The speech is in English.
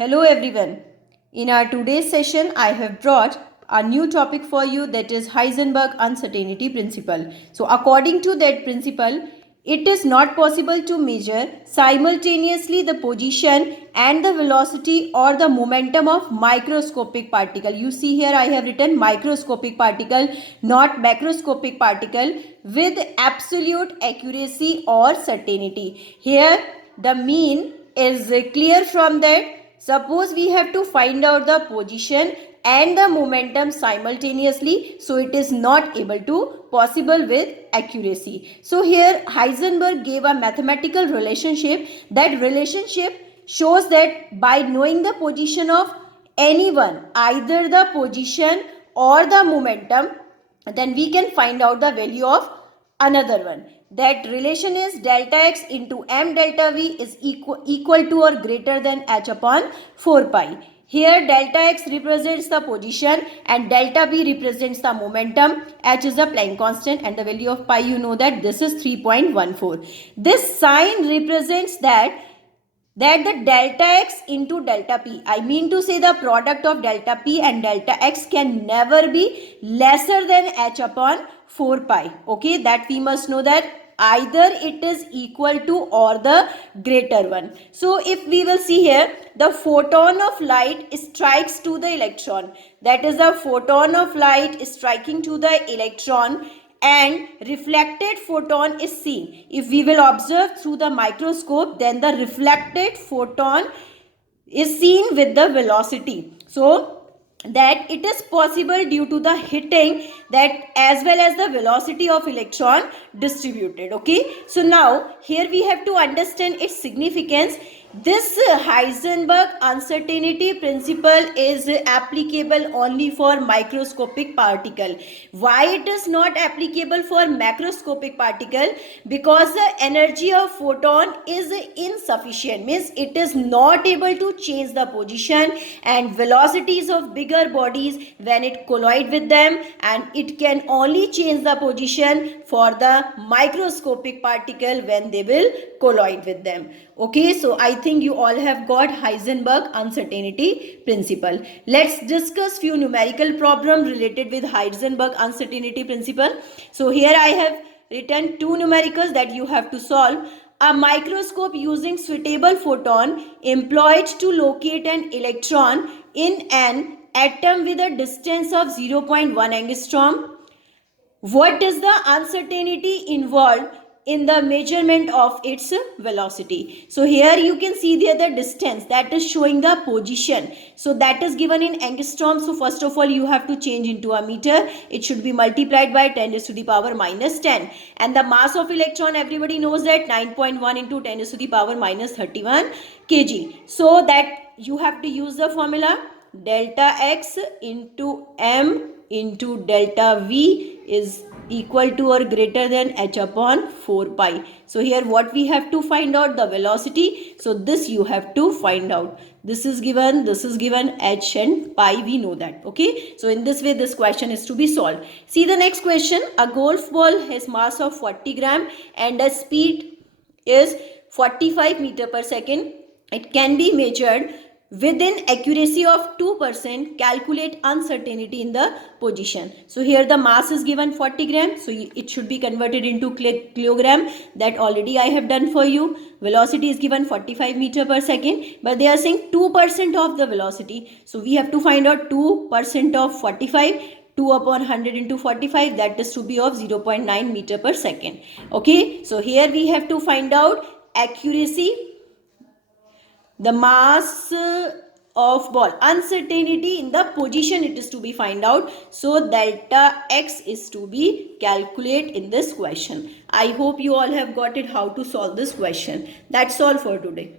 Hello everyone. In our today's session, I have brought a new topic for you, that is Heisenberg uncertainty principle. So according to that principle, it is not possible to measure simultaneously the position and the velocity or the momentum of microscopic particle. You see here I have written microscopic particle, not macroscopic particle, with absolute accuracy or certainty. Here the mean is clear from that. Suppose we have to find out the position and the momentum simultaneously, so it is not able to possible with accuracy. So here Heisenberg gave a mathematical relationship. That relationship shows that by knowing the position of anyone, either the position or the momentum, then we can find out the value of another one. That relation is delta x into m delta v is equal to or greater than h upon 4 pi. Here delta x represents the position and delta v represents the momentum. H is a Planck constant and the value of pi, you know that this is 3.14. This sign represents that the delta x into delta p, I mean to say the product of delta p and delta x can never be lesser than h upon 4 pi. Okay, that we must know that either it is equal to or the greater one. So if we will see here, the photon of light strikes to the electron, that is the photon of light striking to the electron, and reflected photon is seen. If we will observe through the microscope, then the reflected photon is seen with the velocity. So that it is possible due to the hitting, that as well as the velocity of electron distributed. Okay, so now here we have to understand its significance. This Heisenberg uncertainty principle is applicable only for microscopic particle. Why it is not applicable for macroscopic particle? Because the energy of photon is insufficient, means it is not able to change the position and velocities of bigger bodies when it collide with them, and it can only change the position for the microscopic particle when they will collide with them. Okay, so I think you all have got Heisenberg uncertainty principle. Let's discuss few numerical problems related with Heisenberg uncertainty principle. So here I have written two numericals that you have to solve. A microscope using suitable photon employed to locate an electron in an atom with a distance of 0.1 angstrom. What is the uncertainty involved in the measurement of its velocity? So here you can see there the distance, that is showing the position. So that is given in angstrom. So first of all you have to change into a meter. It should be multiplied by 10 raised to the power minus 10. And the mass of electron, everybody knows that 9.1 into 10 raised to the power minus 31 kg. So that you have to use the formula delta x into m into delta v is equal to or greater than h upon 4 pi. So here what we have to find out? The velocity. So this you have to find out. This is given h and pi, we know that. Okay, so in this way this question is to be solved. See the next question. A golf ball has mass of 40 gram and a speed is 45 meter per second. It can be measured within accuracy of 2%. Calculate uncertainty in the position. So here the mass is given 40 grams. So it should be converted into kilogram. That already I have done for you. Velocity is given 45 meter per second. But they are saying 2% of the velocity. So we have to find out 2% of 45. 2 upon 100 into 45, that is to be of 0.9 meter per second. Okay, so here we have to find out accuracy, the mass of ball, uncertainty in the position it is to be find out. So delta x is to be calculate in this question. I hope you all have got it how to solve this question. That's all for today.